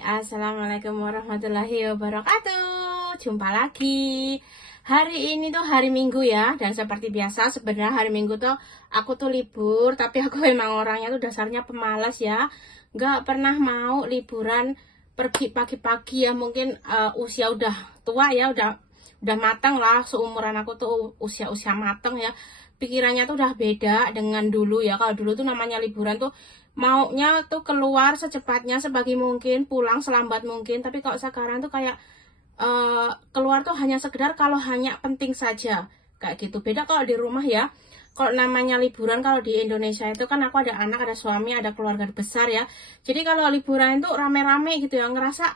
Assalamualaikum warahmatullahi wabarakatuh. Jumpa lagi. Hari ini tuh hari Minggu ya. Dan seperti biasa sebenarnya hari Minggu tuh aku tuh libur. Tapi aku memang orangnya tuh dasarnya pemalas ya. Gak pernah mau liburan pergi pagi-pagi ya. Mungkin usia udah tua ya. Udah matang lah. Seumuran aku tuh usia-usia matang ya. Pikirannya tuh udah beda dengan dulu ya. Kalau dulu tuh namanya liburan tuh maunya tuh keluar secepatnya sebagi mungkin, pulang selambat mungkin. Tapi kalau sekarang tuh kayak keluar tuh hanya sekedar kalau hanya penting saja kayak gitu. Beda kalau di rumah ya. Kalau namanya liburan, kalau di Indonesia itu kan aku ada anak, ada suami, ada keluarga besar ya. Jadi kalau liburan itu rame-rame gitu ya, ngerasa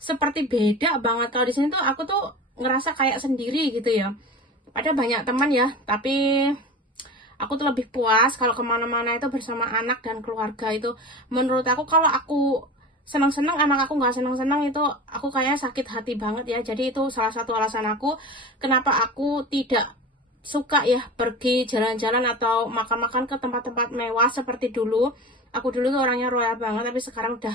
seperti beda banget. Kalau di sini tuh aku tuh ngerasa kayak sendiri gitu ya. Ada banyak teman ya, tapi aku tuh lebih puas kalau kemana-mana itu bersama anak dan keluarga. Itu menurut aku, kalau aku senang-senang anak aku nggak senang-senang, itu aku kayaknya sakit hati banget ya. Jadi itu salah satu alasan aku kenapa aku tidak suka ya pergi jalan-jalan atau makan-makan ke tempat-tempat mewah seperti dulu. Aku dulu tuh orangnya royal banget, tapi sekarang udah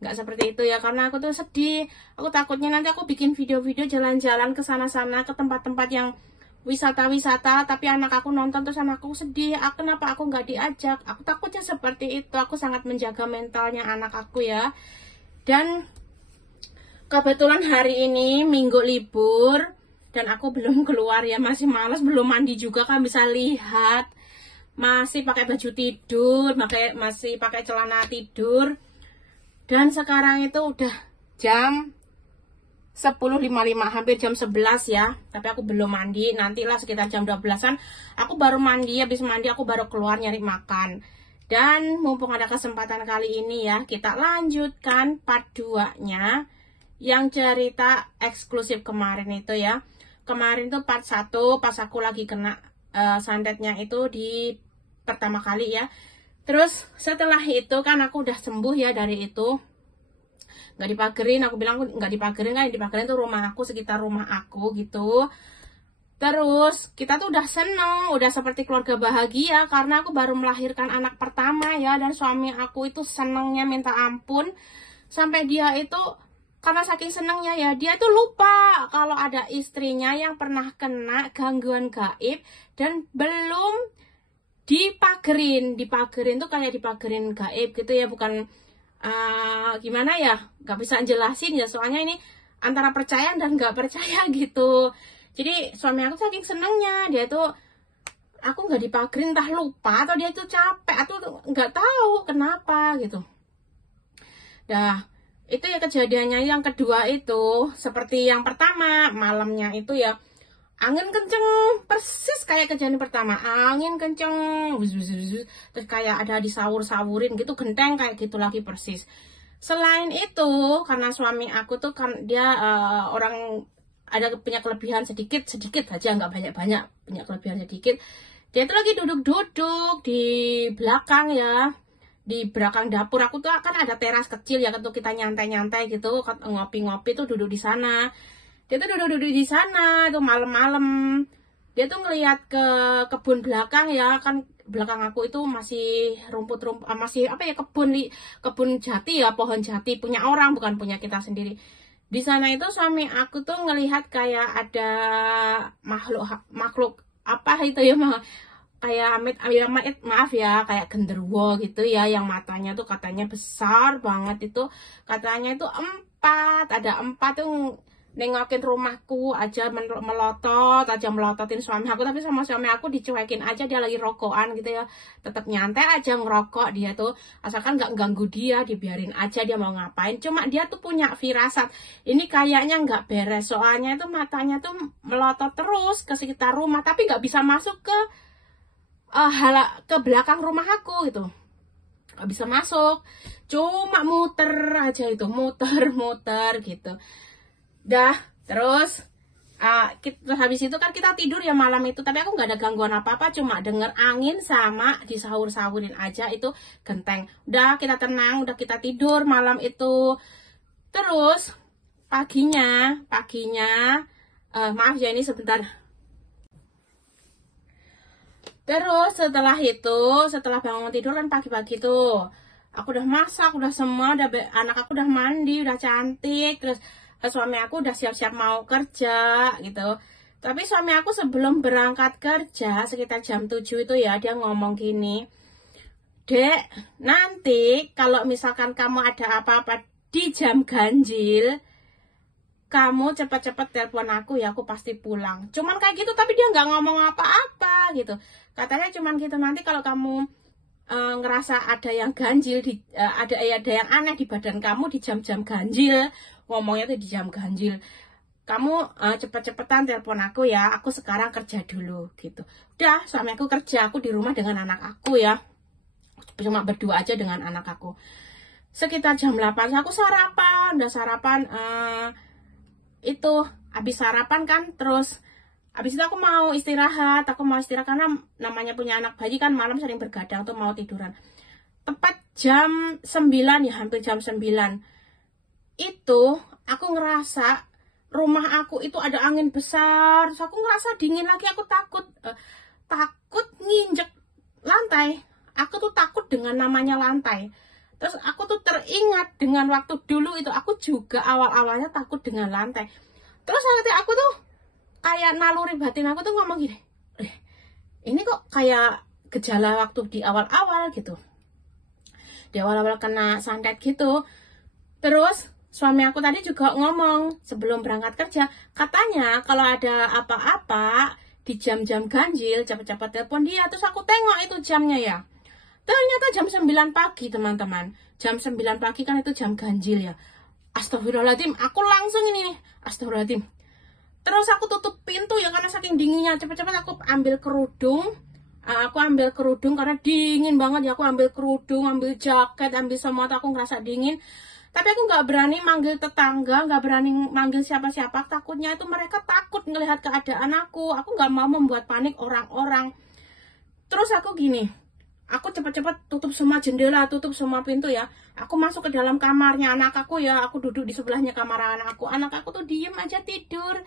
nggak seperti itu ya, karena aku tuh sedih. Aku takutnya nanti aku bikin video-video jalan-jalan ke sana-sana, ke tempat-tempat yang wisata-wisata, tapi anak aku nonton terus anak aku sedih. Kenapa aku nggak diajak? Aku takutnya seperti itu. Aku sangat menjaga mentalnya anak aku ya. Dan kebetulan hari ini Minggu libur dan aku belum keluar ya, masih males, belum mandi juga kan, bisa lihat masih pakai baju tidur, masih pakai celana tidur. Dan sekarang itu udah jam 10.55, hampir jam 11 ya. Tapi aku belum mandi. Nantilah sekitar jam 12-an aku baru mandi. Habis mandi aku baru keluar nyari makan. Dan mumpung ada kesempatan kali ini ya, kita lanjutkan part 2-nya yang cerita eksklusif kemarin itu ya. Kemarin tuh part 1 pas aku lagi kena santetnya itu di pertama kali ya. Terus setelah itu kan aku udah sembuh ya dari itu. Nggak dipagerin, aku bilang nggak dipagerin kan, yang dipagerin tuh rumah aku, sekitar rumah aku gitu. Terus kita tuh udah seneng, udah seperti keluarga bahagia karena aku baru melahirkan anak pertama ya. Dan suami aku itu senengnya minta ampun, sampai dia itu karena saking senengnya ya, dia tuh lupa kalau ada istrinya yang pernah kena gangguan gaib dan belum dipagerin. Dipagerin tuh kayak dipagerin gaib gitu ya, bukan gimana ya, nggak bisa jelasin ya, soalnya ini antara percaya dan nggak percaya gitu. Jadi suami aku saking senengnya, dia tuh aku nggak dipagerin, entah lupa atau dia tuh capek atau nggak tahu kenapa gitu. Dah itu ya kejadiannya. Yang kedua itu seperti yang pertama, malamnya itu ya angin kenceng, persis kayak kejadian pertama. Angin kenceng, terus kayak ada disawur-sawurin gitu, genteng kayak gitu lagi persis. Selain itu, karena suami aku tuh kan dia orang ada punya kelebihan sedikit aja, nggak banyak-banyak, punya kelebihan sedikit. Dia tuh lagi duduk-duduk di belakang ya, di belakang dapur. Aku tuh kan ada teras kecil ya, untuk kita nyantai-nyantai gitu, ngopi-ngopi tuh duduk di sana. Dia tuh duduk-duduk di sana tuh malam-malam. Dia tuh ngelihat ke kebun belakang ya, kan belakang aku itu masih rumput-rumput, masih apa ya, kebun jati ya, pohon jati punya orang, bukan punya kita sendiri. Di sana itu suami aku tuh ngelihat kayak ada makhluk apa itu ya, kayak maaf ya, kayak genderuwo gitu ya, yang matanya tuh katanya besar banget. Itu katanya itu ada empat tuh nengokin rumahku aja, melototin suami aku. Tapi sama suami aku dicuekin aja, dia lagi rokokan gitu ya, tetap nyantai aja ngerokok dia tuh, asalkan nggak ganggu dia, dibiarin aja dia mau ngapain. Cuma dia tuh punya firasat, ini kayaknya nggak beres, soalnya itu matanya tuh melotot terus ke sekitar rumah, tapi nggak bisa masuk ke belakang rumah aku gitu, nggak bisa masuk, cuma muter aja itu, muter gitu. Dah terus habis itu kan kita tidur ya malam itu, tapi aku nggak ada gangguan apa-apa, cuma denger angin sama disahur-sahurin aja itu genteng. Udah kita tenang, udah kita tidur malam itu. Terus paginya maaf ya, ini sebentar. Terus setelah bangun tidur kan pagi-pagi tuh aku udah masak, udah semua, anak aku udah mandi, udah cantik, terus suami aku udah siap-siap mau kerja gitu. Tapi suami aku sebelum berangkat kerja sekitar jam 7 itu ya, dia ngomong gini, "Dek, nanti kalau misalkan kamu ada apa-apa di jam ganjil, kamu cepat-cepat telepon aku ya, aku pasti pulang." Cuman kayak gitu, tapi dia nggak ngomong apa-apa gitu. Katanya cuman gitu, nanti kalau kamu ngerasa ada yang ganjil ada yang aneh di badan kamu di jam-jam ganjil, ngomongnya tuh di jam ganjil, kamu cepet-cepetan telepon aku ya, aku sekarang kerja dulu gitu. Udah, suami aku kerja, aku di rumah dengan anak aku ya, cuma berdua aja dengan anak aku. Sekitar jam 8 aku sarapan, udah sarapan itu habis sarapan kan, terus habis itu aku mau istirahat karena namanya punya anak bayi kan malam sering bergadang tuh mau tiduran. Tepat jam 9 ya, hampir jam 9 itu aku ngerasa rumah aku itu ada angin besar, terus aku ngerasa dingin lagi, aku takut nginjek lantai. Aku tuh takut dengan namanya lantai. Terus aku tuh teringat dengan waktu dulu itu aku juga awal-awalnya takut dengan lantai. Terus nanti aku tuh kayak naluri batin aku tuh ngomong gini, ini kok kayak gejala waktu di awal-awal gitu, di awal-awal kena santet gitu. Terus suami aku tadi juga ngomong sebelum berangkat kerja, katanya kalau ada apa-apa di jam-jam ganjil cepet-cepet telepon dia. Terus aku tengok itu jamnya ya, ternyata jam 9 pagi teman-teman. Jam 9 pagi kan itu jam ganjil ya. Astagfirullahaladzim, aku langsung ini astagfirullahaladzim. Terus aku tutup pintu ya karena saking dinginnya. Cepet-cepet aku ambil kerudung. Aku ambil kerudung karena dingin banget ya. Aku ambil kerudung, ambil jaket, ambil semua. Aku ngerasa dingin. Tapi aku nggak berani manggil tetangga, nggak berani manggil siapa-siapa. Takutnya itu mereka takut ngelihat keadaan aku. Aku nggak mau membuat panik orang-orang. Terus aku gini, aku cepet-cepet tutup semua jendela, tutup semua pintu ya. Aku masuk ke dalam kamarnya anak aku ya. Aku duduk di sebelahnya kamar anak aku. Anak aku tuh diem aja tidur.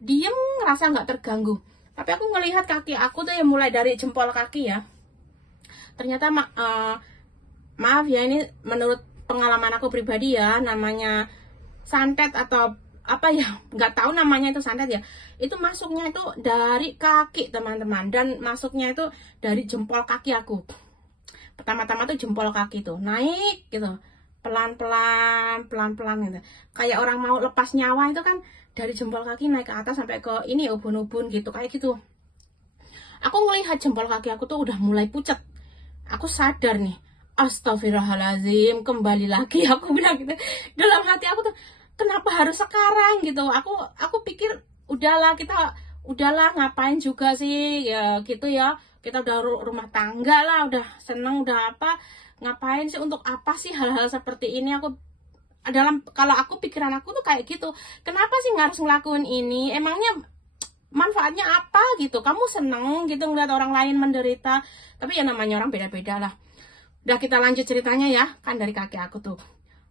Diem, ngerasa nggak terganggu. Tapi aku ngelihat kaki aku tuh yang mulai dari jempol kaki ya. Ternyata maaf ya, ini menurut pengalaman aku pribadi ya, namanya santet atau apa ya, nggak tahu namanya itu santet ya. Itu masuknya itu dari kaki teman-teman, dan masuknya itu dari jempol kaki aku. Pertama-tama tuh jempol kaki tuh naik gitu, pelan-pelan gitu. Kayak orang mau lepas nyawa itu kan, dari jempol kaki naik ke atas sampai ke ini ubun-ubun gitu, kayak gitu. Aku ngelihat jempol kaki aku tuh udah mulai pucat. Aku sadar nih, astagfirullahaladzim, kembali lagi aku bilang gitu. Dalam hati aku tuh, kenapa harus sekarang gitu? Aku pikir udahlah, ngapain juga sih ya gitu ya. Kita udah rumah tangga lah, udah seneng, udah apa, ngapain sih, untuk apa sih hal-hal seperti ini? Kalau aku pikiran aku tuh kayak gitu, kenapa sih harus ngelakuin ini, emangnya manfaatnya apa gitu? Kamu seneng gitu ngeliat orang lain menderita, tapi ya namanya orang beda-beda lah. Udah, kita lanjut ceritanya ya, kan dari kaki aku tuh.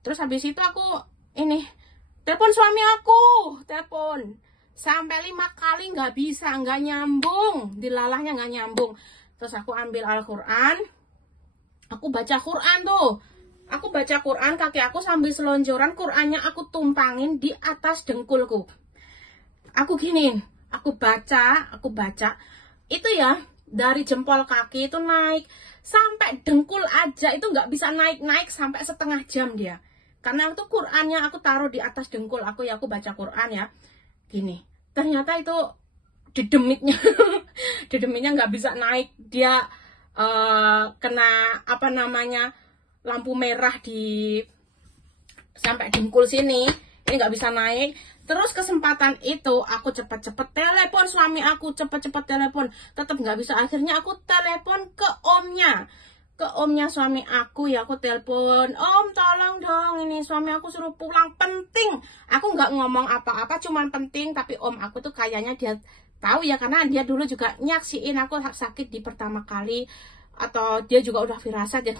Terus habis itu aku ini telepon suami aku, telepon sampai 5 kali nggak bisa, nggak nyambung, dilalahnya nggak nyambung. Terus aku ambil Al-Quran, aku baca Quran tuh. Aku baca Quran, kaki aku sambil selonjoran, Qurannya aku tumpangin di atas dengkulku. Aku giniin, aku baca, itu ya, dari jempol kaki itu naik, sampai dengkul aja, itu nggak bisa naik-naik sampai setengah jam dia. Karena itu Qurannya aku taruh di atas dengkul aku ya, aku baca Quran ya, gini. Ternyata itu dedemitnya, dedemitnya nggak bisa naik, dia kena apa namanya, lampu merah di sampai dengkul sini, ini nggak bisa naik. Terus kesempatan itu aku cepet-cepet telepon suami aku, cepet-cepet telepon, tetap nggak bisa. Akhirnya aku telepon ke omnya suami aku ya. Aku telepon, "Om, tolong dong, ini suami aku suruh pulang, penting." Aku nggak ngomong apa-apa, cuman penting. Tapi om aku tuh kayaknya dia tahu ya, karena dia dulu juga nyaksiin aku sakit di pertama kali, atau dia juga udah firasat ya.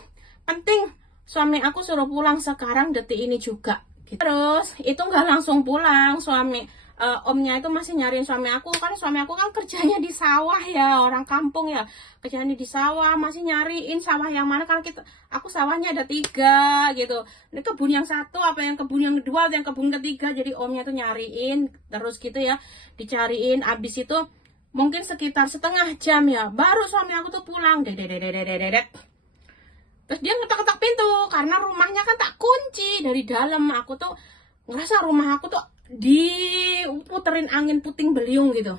Penting, suami aku suruh pulang sekarang, detik ini juga gitu. Terus itu nggak langsung pulang, suami omnya itu masih nyariin suami aku kan kerjanya di sawah ya, orang kampung ya, kerjanya di sawah, masih nyariin sawah yang mana kan aku sawahnya ada 3 gitu, ini kebun yang satu apa yang kebun yang kedua atau yang kebun ketiga, jadi omnya tuh nyariin terus gitu ya, dicariin. Abis itu mungkin sekitar setengah jam ya, baru suami aku tuh pulang. Terus dia ngetok-ngetok pintu karena rumahnya kan tak kunci dari dalam. Aku tuh ngerasa rumah aku tuh diputerin angin puting beliung gitu.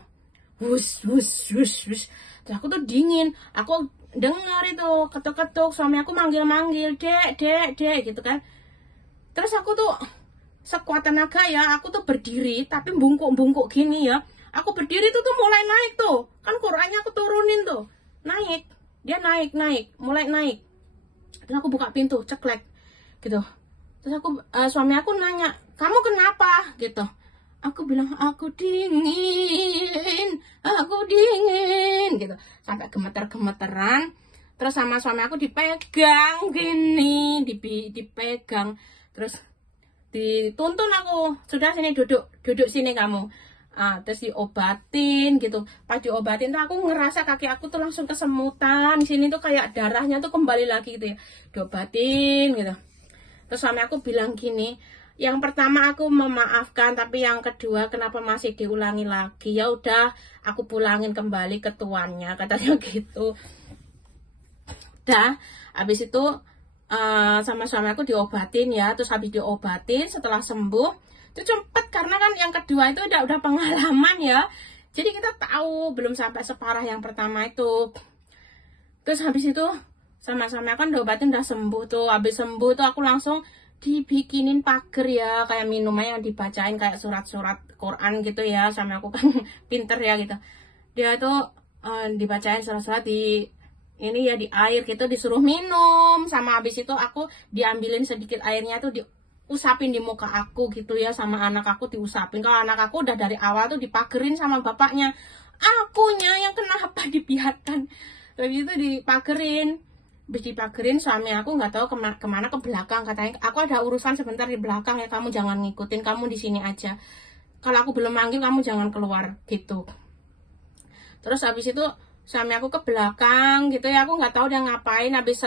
Wus wus wus wus. Terus aku tuh dingin. Aku dengar itu ketuk-ketuk, suami aku manggil-manggil, "Dek, Dek, Dek," gitu kan. Terus aku tuh sekuat tenaga ya, aku tuh berdiri tapi bungkuk-bungkuk gini ya. Aku berdiri tuh mulai naik tuh. Kan Qur'annya aku turunin tuh. Naik. Dia naik, mulai naik. Terus aku buka pintu, ceklek gitu. Terus suami aku nanya, "Kamu kenapa?" gitu. Aku bilang, aku dingin gitu. Sampai gemeter-gemeteran. Terus sama suami aku dipegang gini, dipegang. Terus dituntun aku, "Sudah sini duduk sini kamu." Terus diobatin gitu. Pas diobatin tuh aku ngerasa kaki aku tuh langsung kesemutan. Di sini tuh kayak darahnya tuh kembali lagi gitu ya. Diobatin gitu. Terus suami aku bilang gini, "Yang pertama aku memaafkan, tapi yang kedua kenapa masih diulangi lagi? Ya udah, aku pulangin kembali ke tuannya," katanya gitu. Udah, habis itu sama suami aku diobatin ya. Terus habis diobatin, setelah sembuh itu cepet karena kan yang kedua itu udah pengalaman ya, jadi kita tahu belum sampai separah yang pertama itu. Terus habis itu sama-sama kan diobatin udah sembuh tuh. Habis sembuh tuh aku langsung dibikinin pager ya, kayak minuman yang dibacain kayak surat-surat Quran gitu ya. Sama aku kan pinter ya gitu, dia tuh dibacain surat-surat di ini ya, di air gitu, disuruh minum. Sama habis itu aku diambilin sedikit airnya tuh usapin di muka aku gitu ya, sama anak aku diusapin. Kalau anak aku udah dari awal tuh dipagerin sama bapaknya, akunya yang kenapa dibiarkan. Terus itu dipagerin. Habis dipagerin suami aku nggak tahu kemana, ke belakang katanya, "Aku ada urusan sebentar di belakang ya, kamu jangan ngikutin, kamu di sini aja. Kalau aku belum manggil kamu jangan keluar," gitu. Terus habis itu suami aku ke belakang gitu ya, aku nggak tahu dia ngapain. Habis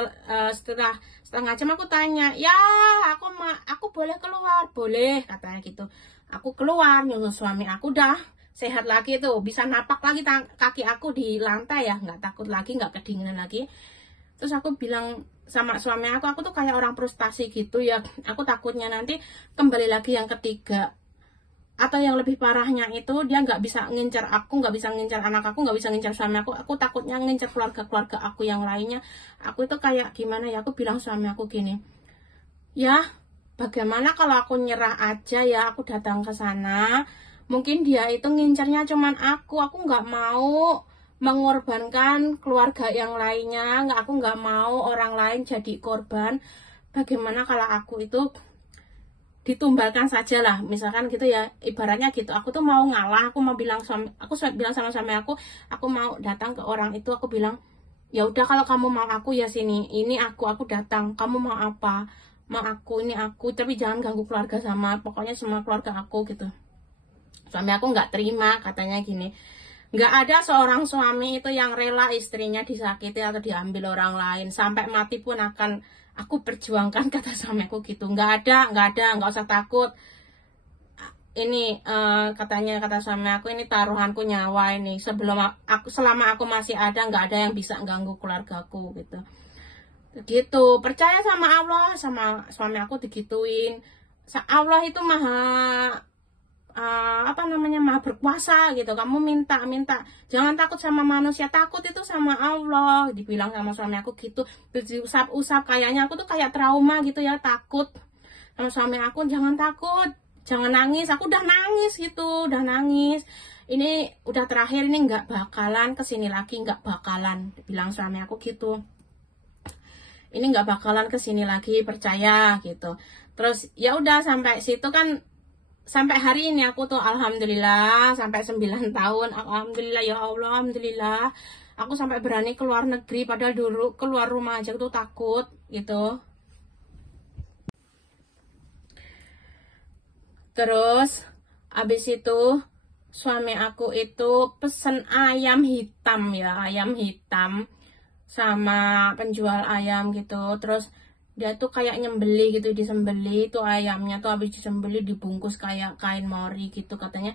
setelah setengah jam aku tanya, "Ya, aku boleh keluar?" "Boleh," katanya gitu. Aku keluar, nyuruh suami aku udah sehat lagi tuh, bisa napak lagi kaki aku di lantai ya, nggak takut lagi, nggak kedinginan lagi. Terus aku bilang sama suami aku tuh kayak orang frustasi gitu ya, aku takutnya nanti kembali lagi yang ketiga, atau yang lebih parahnya itu dia nggak bisa ngincar aku, nggak bisa ngincar anak aku, nggak bisa ngincar suami aku takutnya ngincar keluarga aku yang lainnya. Aku itu kayak gimana ya, aku bilang suami aku gini, "Ya bagaimana kalau aku nyerah aja ya, aku datang ke sana, mungkin dia itu ngincarnya cuman aku nggak mau mengorbankan keluarga yang lainnya, aku nggak mau orang lain jadi korban. Bagaimana kalau aku itu ditumbalkan saja lah," misalkan gitu ya, ibaratnya gitu. Aku tuh mau ngalah, aku bilang sama suami aku mau datang ke orang itu. Aku bilang, "Ya udah kalau kamu mau aku ya sini, ini aku datang, kamu mau apa? Mau aku, ini aku, tapi jangan ganggu keluarga sama pokoknya semua keluarga aku," gitu. Suami aku nggak terima, katanya gini, "Nggak ada seorang suami itu yang rela istrinya disakiti atau diambil orang lain, sampai mati pun akan aku perjuangkan," kata suamiku gitu. Nggak ada, nggak usah takut. Ini kata suami aku, "Ini taruhanku nyawa ini. Selama aku masih ada, nggak ada yang bisa ganggu keluargaku," gitu. Gitu, percaya sama Allah, sama suami aku digituin. Allah itu maha maha berkuasa gitu. Kamu minta, jangan takut sama manusia, takut itu sama Allah, dibilang sama suami aku gitu. Terus diusap-usap, kayaknya aku tuh kayak trauma gitu ya, takut. Sama suami aku, "Jangan takut, jangan nangis." Aku udah nangis gitu, udah nangis. "Ini udah terakhir, ini nggak bakalan kesini lagi, nggak bakalan," bilang suami aku gitu. "Ini nggak bakalan kesini lagi, percaya," gitu. Terus ya udah sampai situ kan. Sampai hari ini aku tuh alhamdulillah sampai 9 tahun, alhamdulillah ya Allah, alhamdulillah aku sampai berani keluar negeri, padahal dulu keluar rumah aja tuh takut gitu. Terus Habis itu suami aku itu pesen ayam hitam ya, ayam hitam sama penjual ayam gitu. Terus dia tuh kayak nyembeli gitu, disembeli tuh ayamnya tuh, habis disembeli dibungkus kayak kain mori gitu katanya.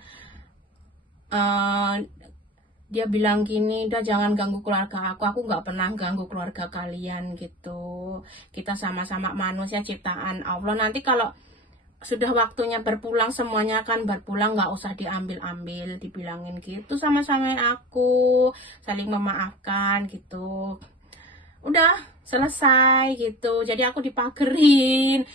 Dia bilang gini, udah jangan ganggu keluarga aku nggak pernah ganggu keluarga kalian gitu. Kita sama-sama manusia ciptaan Allah. Nanti kalau sudah waktunya berpulang, semuanya akan berpulang, nggak usah diambil-ambil, dibilangin gitu sama-sama aku, saling memaafkan gitu. Udah selesai gitu. Jadi aku dipagerin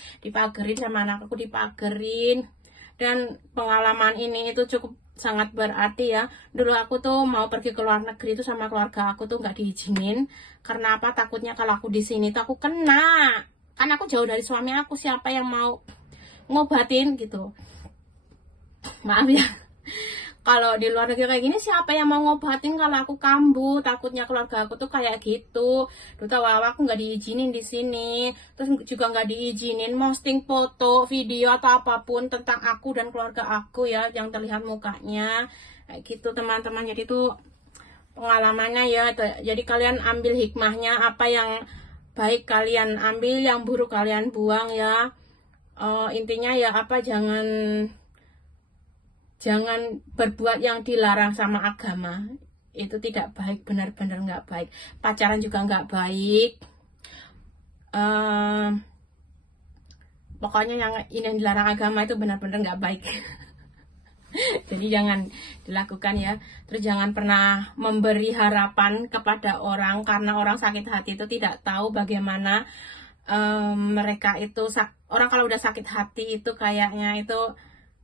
sama anak aku, dipagerin. Dan pengalaman ini itu cukup sangat berarti ya. Dulu aku tuh mau pergi ke luar negeri itu sama keluarga aku tuh nggak diizinin. Karena apa? Takutnya kalau aku di sini tuh aku kena. Kan aku jauh dari suami aku, siapa yang mau ngobatin gitu. Maaf ya. Kalau di luar negeri kayak gini, siapa yang mau ngobatin kalau aku kambuh? Takutnya keluarga aku tuh kayak gitu. Duh, tahu aku nggak diizinin di sini. Terus juga nggak diizinin posting foto, video atau apapun tentang aku dan keluarga aku ya, yang terlihat mukanya. Kayak gitu teman-teman. Jadi tuh pengalamannya ya. Jadi kalian ambil hikmahnya, apa yang baik kalian ambil, yang buruk kalian buang ya. Intinya ya apa, jangan berbuat yang dilarang sama agama. Itu tidak baik, benar-benar nggak baik. Pacaran juga nggak baik. Pokoknya yang dilarang agama itu benar-benar nggak baik. Jadi jangan dilakukan ya. Terus jangan pernah memberi harapan kepada orang, karena orang sakit hati itu tidak tahu bagaimana mereka itu, orang kalau udah sakit hati itu kayaknya itu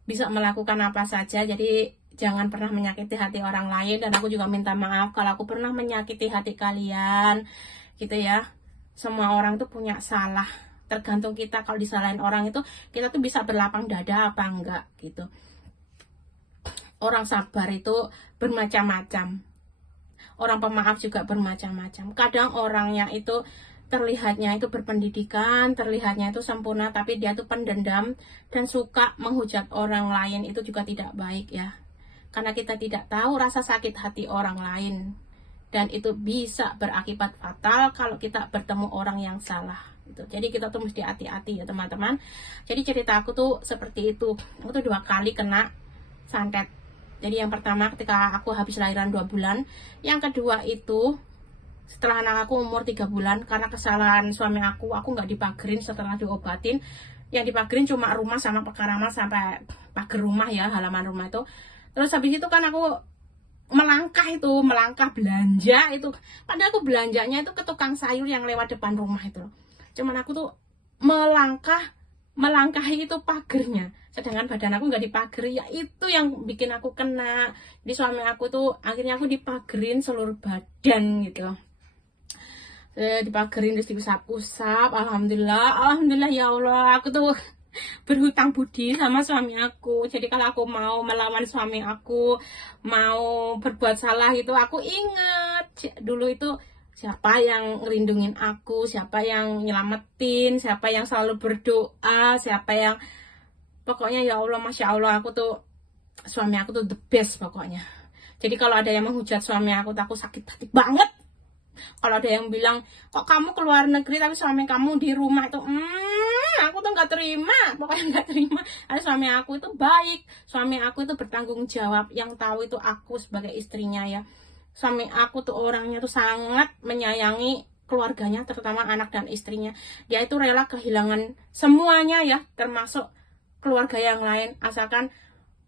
bisa melakukan apa saja. Jadi jangan pernah menyakiti hati orang lain. Dan aku juga minta maaf kalau aku pernah menyakiti hati kalian gitu ya. Semua orang tuh punya salah, tergantung kita. Kalau disalahin orang itu, kita tuh bisa berlapang dada apa enggak gitu. Orang sabar itu bermacam-macam, orang pemaaf juga bermacam-macam. Kadang orangnya itu terlihatnya itu berpendidikan, terlihatnya itu sempurna, tapi dia tuh pendendam dan suka menghujat orang lain. Itu juga tidak baik ya, karena kita tidak tahu rasa sakit hati orang lain, dan itu bisa berakibat fatal kalau kita bertemu orang yang salah gitu. Jadi kita tuh mesti hati-hati ya teman-teman. Jadi cerita aku tuh seperti itu. Aku tuh 2 kali kena santet. Jadi yang pertama ketika aku habis lahiran 2 bulan, yang kedua itu setelah anak aku umur 3 bulan, karena kesalahan suami aku nggak dipagerin setelah diobatin. Yang dipagerin cuma rumah sama pekarangan sampai pagar rumah ya, halaman rumah itu. Terus habis itu kan aku melangkah belanja itu. Padahal aku belanjanya itu ke tukang sayur yang lewat depan rumah itu. Cuman aku tuh melangkahi itu pagernya, sedangkan badan aku nggak dipageri. Ya itu yang bikin aku kena. Di suami aku tuh akhirnya aku dipagerin seluruh badan gitu. Dipagerin, terus diusap-usap. Alhamdulillah ya Allah, aku tuh berhutang budi sama suami aku. Jadi kalau aku mau melawan suami aku, mau berbuat salah itu, aku inget dulu itu siapa yang ngelindungin aku, siapa yang nyelamatin, siapa yang selalu berdoa, siapa yang pokoknya ya Allah, Masya Allah, aku tuh suami aku tuh the best pokoknya. Jadi kalau ada yang menghujat suami aku tuh aku sakit hati banget. Kalau ada yang bilang, kok kamu keluar negeri tapi suami kamu di rumah itu, aku tuh nggak terima, pokoknya nggak terima. Ada suami aku itu baik, suami aku itu bertanggung jawab, yang tahu itu aku sebagai istrinya ya. Suami aku tuh orangnya tuh sangat menyayangi keluarganya, terutama anak dan istrinya. Dia itu rela kehilangan semuanya ya, termasuk keluarga yang lain, asalkan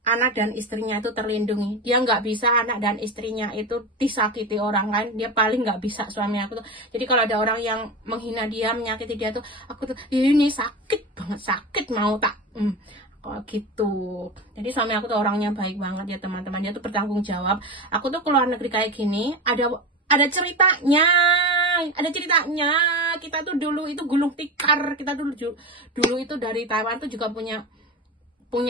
anak dan istrinya itu terlindungi. Dia nggak bisa anak dan istrinya itu disakiti orang lain. Dia paling nggak bisa suami aku tuh. Jadi kalau ada orang yang menghina dia, menyakiti dia tuh, aku tuh ini sakit banget, sakit mau tak kok gitu. Jadi suami aku tuh orangnya baik banget ya teman-teman. Dia tuh bertanggung jawab. Aku tuh keluar negeri kayak gini ada ceritanya. Kita tuh dulu itu gulung tikar. Kita dulu itu dari Taiwan tuh juga punya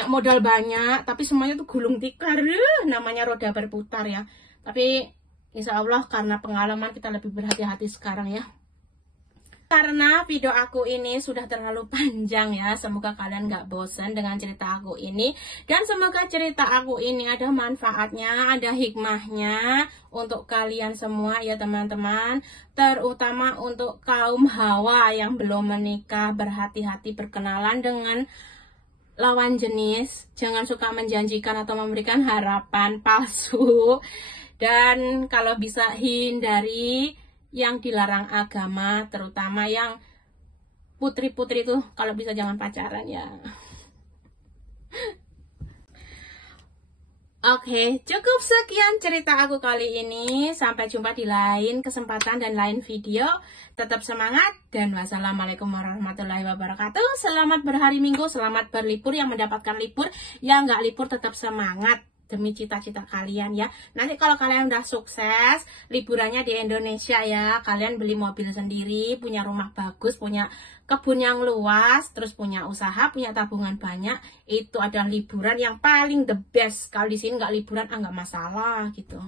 modal banyak, tapi semuanya tuh gulung tikar, namanya roda berputar ya. Tapi insya Allah karena pengalaman kita lebih berhati-hati sekarang ya. Karena video aku ini sudah terlalu panjang ya, semoga kalian gak bosan dengan cerita aku ini. Dan semoga cerita aku ini ada manfaatnya, ada hikmahnya untuk kalian semua ya teman-teman. Terutama untuk kaum hawa yang belum menikah, berhati-hati berkenalan dengan lawan jenis. Jangan suka menjanjikan atau memberikan harapan palsu. Dan kalau bisa hindari yang dilarang agama, terutama yang putri-putri tuh kalau bisa jangan pacaran ya. Oke, cukup sekian cerita aku kali ini. Sampai jumpa di lain kesempatan dan lain video. Tetap semangat dan wassalamualaikum warahmatullahi wabarakatuh. Selamat berhari Minggu, selamat berlibur. Yang mendapatkan libur, yang nggak libur tetap semangat demi cita-cita kalian ya. Nanti kalau kalian udah sukses liburannya di Indonesia ya, kalian beli mobil sendiri, punya rumah bagus, punya kebun yang luas, terus punya usaha, punya tabungan banyak, itu adalah liburan yang paling the best. Kalau di sini nggak liburan nggak masalah gitu.